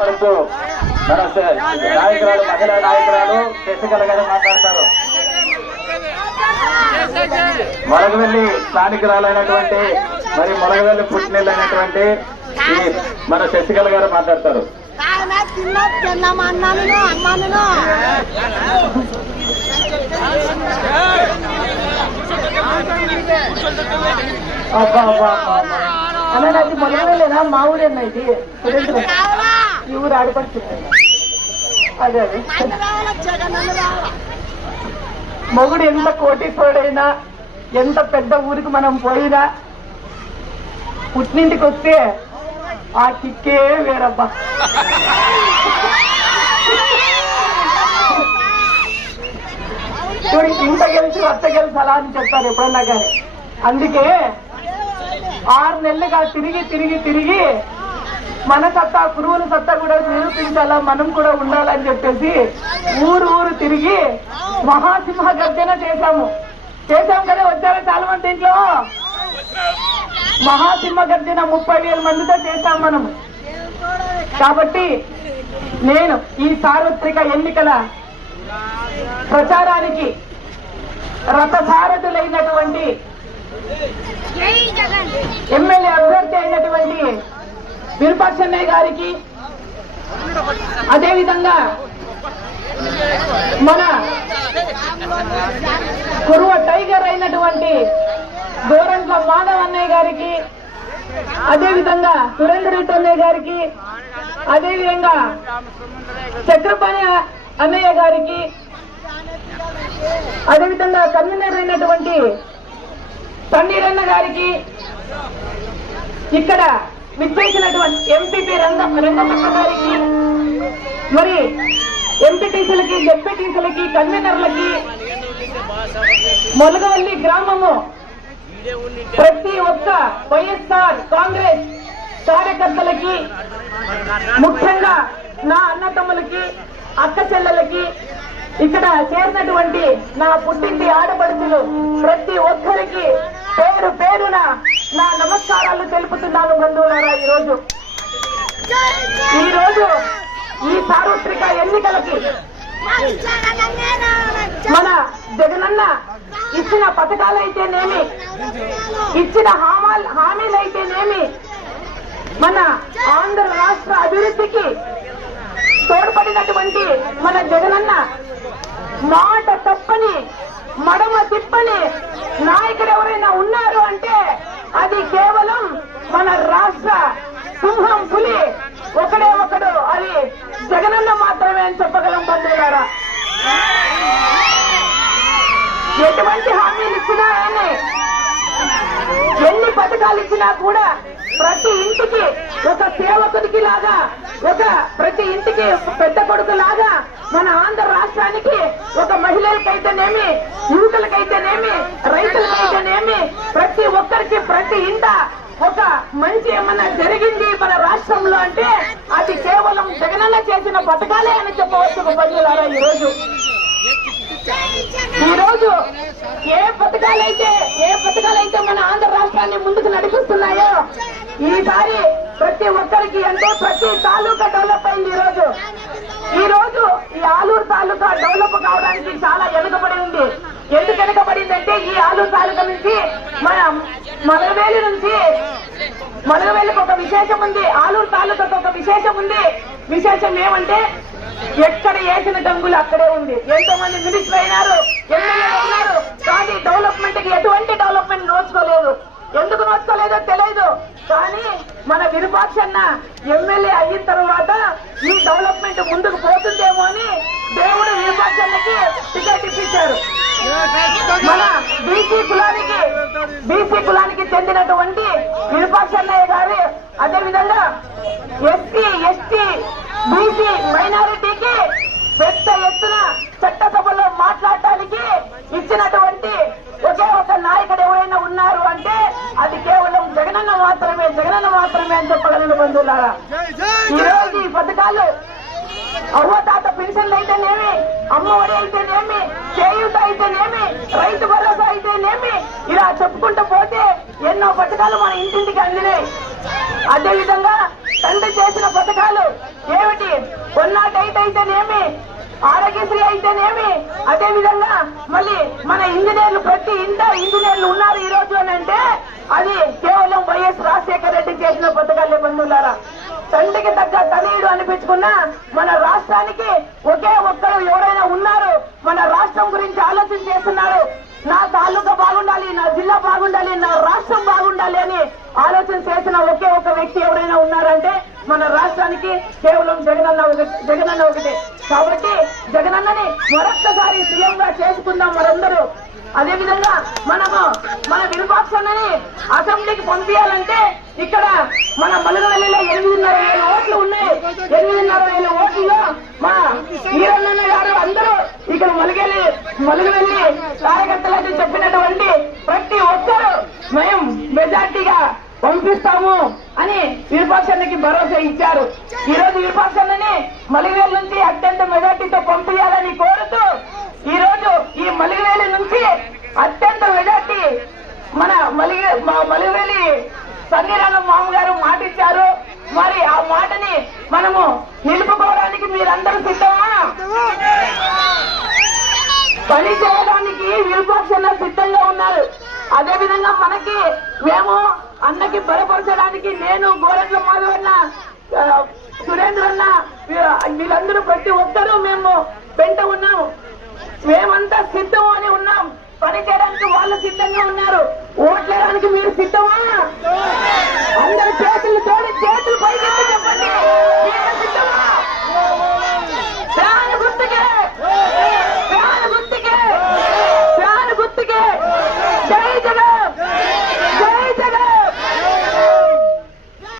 పలుకుతూ మన నాయకురాలు మహిళా నాయకురాలు శశికళ గారు మాట్లాడతారు. మొలగవెల్లి స్థానికురాలైనటువంటి మరి మొలగవెల్లి పుట్టినైనటువంటి మన శశికళ గారు మాట్లాడతారు. అబ్బా మా ఊరేనా ఇది? ఈ ఊరు ఆడపడుతుంది. అదే అదే. మొగుడు ఎంత కోటీశ్వరుడైనా ఎంత పెద్ద ఊరికి మనం పోయినా పుట్టింటికి వస్తే ఆ కిక్కే వేరబ్బా. చూడు ఇంత గెలిచి అత్త గెలిచి అలా అని చెప్తారు ఎప్పుడన్నా కానీ. అందుకే ఆరు నెలలుగా తిరిగి తిరిగి తిరిగి మన సత్తా గురువుల సత్తా కూడా నిరూపించాలా? మనం కూడా ఉండాలని చెప్పేసి ఊరు ఊరు తిరిగి మహాసింహ గర్జన చేశాము. చేశాం కదా వచ్చారా చాలా మంది ఇంట్లో? మహాసింహ గర్జన ముప్పై వేల మందితో చేశాం మనం. కాబట్టి నేను ఈ సార్వత్రిక ఎన్నికల ప్రచారానికి రథసారథులైనటువంటి ఎమ్మెల్యే అభ్యర్థి అయినటువంటి విరూపాక్షన్నయ్య గారికి అదేవిధంగా మన కురువ టైగర్ అయినటువంటి గోరంట్ల మాధవ్ అన్నయ్య గారికి అదేవిధంగా సురేంద్ర రెడ్డి అన్నయ్య గారికి అదేవిధంగా చక్రపాణి అన్నయ్య గారికి అదేవిధంగా కన్వీనర్ అయినటువంటి తన్నీరన్న గారికి ఇక్కడ విచ్చేసినటువంటి ఎంపీపీ రంగ రంగమ్మ గారికి మరి ఎంపీటీసీలకి జెడ్పీటీసీలకి కన్వీనర్లకి మొలగవల్లి గ్రామము ప్రతి ఒక్క వైఎస్ఆర్ కాంగ్రెస్ కార్యకర్తలకి ముఖ్యంగా నా అన్నతమ్ములకి అక్క చెల్లెలకి ఇక్కడ చేరినటువంటి నా పుట్టింటి ఆడపడుచులు ప్రతి ఒక్కరికి బంధువులారా ఈ రోజు ఈ రోజు ఈ సార్వత్రిక ఎన్నికలకి మన జగనన్న ఇచ్చిన పథకాలైతేనేమి ఇచ్చిన హామాల్ హామీలైతేనేమి మన ఆంధ్ర రాష్ట్ర అభివృద్ధికి తోడ్పడినటువంటి మన జగనన్న మాట తప్పని మడమ తిప్పని నాయకుడు ఎవరైనా ఉన్నారు అంటే అది కేవలం మన రాష్ట్ర సింహం పులి ఒకడే ఒకడు. అది జగనన్న మాత్రమే అని చెప్పగలం బంధువులారా. ఎటువంటి హామీలు ఇచ్చినా ఆయనే. ఎన్ని పథకాలు ఇచ్చినా కూడా ప్రతి ఇంటికి ఒక సేవకుడికి లాగా ఒక ప్రతి ఇంటికి పెద్ద కొడుకు లాగా మన ఆంధ్ర రాష్ట్రానికి ఒక మహిళలకైతేనేమి యువకులకైతేనేమి రైతులకైతేనేమి ప్రతి ఒక్కరికి ప్రతి ఇంట ఒక మంచి ఏమన్నా జరిగింది మన రాష్ట్రంలో అంటే అది కేవలం జగనన్న చేసిన పథకాలే అని చెప్పవచ్చు బంధువులారా ఈరోజు. రోజు ఏ పథకాలైతే ఏ పథకాలైతే మన ఆంధ్ర రాష్ట్రాన్ని ముందుకు నడిపిస్తున్నాయో ఈసారి ప్రతి ఒక్కరికి అంటే ప్రతి తాలూకా డెవలప్ అయింది ఈ రోజు ఈ ఈ ఆలూరు తాలూకా డెవలప్ కావడానికి చాలా వెనుకబడి ఉంది. ఎందుకు వెనుకబడిందంటే ఈ ఆలూరు తాలూకా నుంచి మన మొదలవేలు నుంచి మొదలవేలకు ఒక విశేషం ఉంది. ఆలూరు తాలూకాకు ఒక విశేషం ఉంది. విశేషం ఏమంటే ఎక్కడ వేసిన గంగులు అక్కడే ఉంది. ఎంతో మంది మినిస్టర్ అయినారు ఎమ్మెల్యేలు కానీ డెవలప్మెంట్కి ఎటువంటి డెవలప్మెంట్ నోచుకోలేదు. ఎందుకు నోచుకోలేదో తెలియదు కానీ మన విరూపాక్షన్న ఎమ్మెల్యే అయిన తర్వాత ఈ డెవలప్మెంట్ ముందుకు పోతుందేమో అని దేవుడు విరూపాక్షన్నకి టికెట్ ఇప్పించారు. మన బీసీ కులానికి బీసీ కులానికి చెందినటువంటి విరూపాక్షన్నయ్య గారు అదే విధంగా ఎస్సీ ఎస్టీ బీసీ మైనారిటీకి పెద్ద ఎత్తున చట్టసభలో మాట్లాడటానికి ఇచ్చినటువంటి ఒకే ఒక నాయకుడు ఎవరైనా ఉన్నారు అంటే అది కేవలం జగనన్న మాత్రమే జగనన్న మాత్రమే అని చెప్పగలను బంధువులారా. ఈ రోజు ఈ పథకాలు అయితేనేమి అమ్మఒడి అయితేనేమి చేయూత అయితేనేమి రైతు భరోసా అయితేనేమి ఇలా చెప్పుకుంటూ పోతే ఎన్నో పథకాలు మన ఇంటింటికి అందినాయి. అదేవిధంగా తండ్రి చేసిన పథకాలు ఏమిటి? కొన్నాటైట్ అయితేనేమి ఆరోగ్యశ్రీ అయితేనేమి అదేవిధంగా మళ్ళీ మన ఇంజనీర్లు ప్రతి ఇంట ఇంజనీర్లు ఉన్నారు ఈ రోజు అని అంటే అది కేవలం వైఎస్ రాజశేఖర రెడ్డి చేసిన పథకాలే బంధువులారా. తండ్రికి తగ్గ తనయుడు అనిపించుకున్న మన రాష్ట్రానికి ఒకే ఒక్కరు ఎవరైనా ఉన్నారు మన రాష్ట్రం గురించి ఆలోచన చేస్తున్నారు. నా తాలూకా బాగుండాలి నా జిల్లా బాగుండాలి నా రాష్ట్రం బాగుండాలి అని ఆలోచన చేసిన ఒకే ఒక వ్యక్తి ఎవరైనా ఉన్నారంటే మన రాష్ట్రానికి కేవలం జగనన్న ఒకటి జగనన్న ఒకటి. కాబట్టి జగనన్నని మరొక్కసారి సీఎం గా చేసుకుందాం మనందరూ. అదేవిధంగా మనము మన విరూపాక్షన్నని అసెంబ్లీకి పంపించాలంటే ఇక్కడ మన మలుగవెల్లిలో ఎనిమిదిన్నర వేల ఓట్లు ఉన్నాయి. ఎనిమిదిన్నర వేల ఓట్లలో మా ఈరన్న గారు అందరూ ఇక్కడ మలిగెళ్ళి మలుగవెల్లి కార్యకర్తలకు చెప్పినటువంటి ప్రతి ఒక్కరూ మేము మెజార్టీగా పంపిస్తాము అని విరూపాక్షన్నకి భరోసా ఇచ్చారు. ఈ రోజు విరూపాక్షన్నని మలివేలు నుంచి అత్యంత మెజార్టీతో పంపించాలని కోరుతూ ఈ రోజు ఈ మలివేలి నుంచి అత్యంత మెజార్టీ మన మలిగే మా మలివేలి సన్నిరాల మామగారు మాట ఇచ్చారు మరి ఆ మాటని మనము నిలుపుకోవడానికి మీరందరూ సిద్ధమా పని చేయడానికి విరూపాక్షన్న సిద్ధంగా ఉన్నారు. అదే విధంగా మనకి మేము అన్నకి బలపరచడానికి నేను గోరెంట్ల మాధవన్న సురేంద్రన్న వీళ్ళందరూ ప్రతి ఒక్కరూ మేము పెంట ఉన్నాం. మేమంతా సిద్ధం అని ఉన్నాం. పని చేయడానికి వాళ్ళు సిద్ధంగా ఉన్నారు. ఓట్లేయడానికి మీరు సిద్ధమా? అందరు చేతులు తోడించే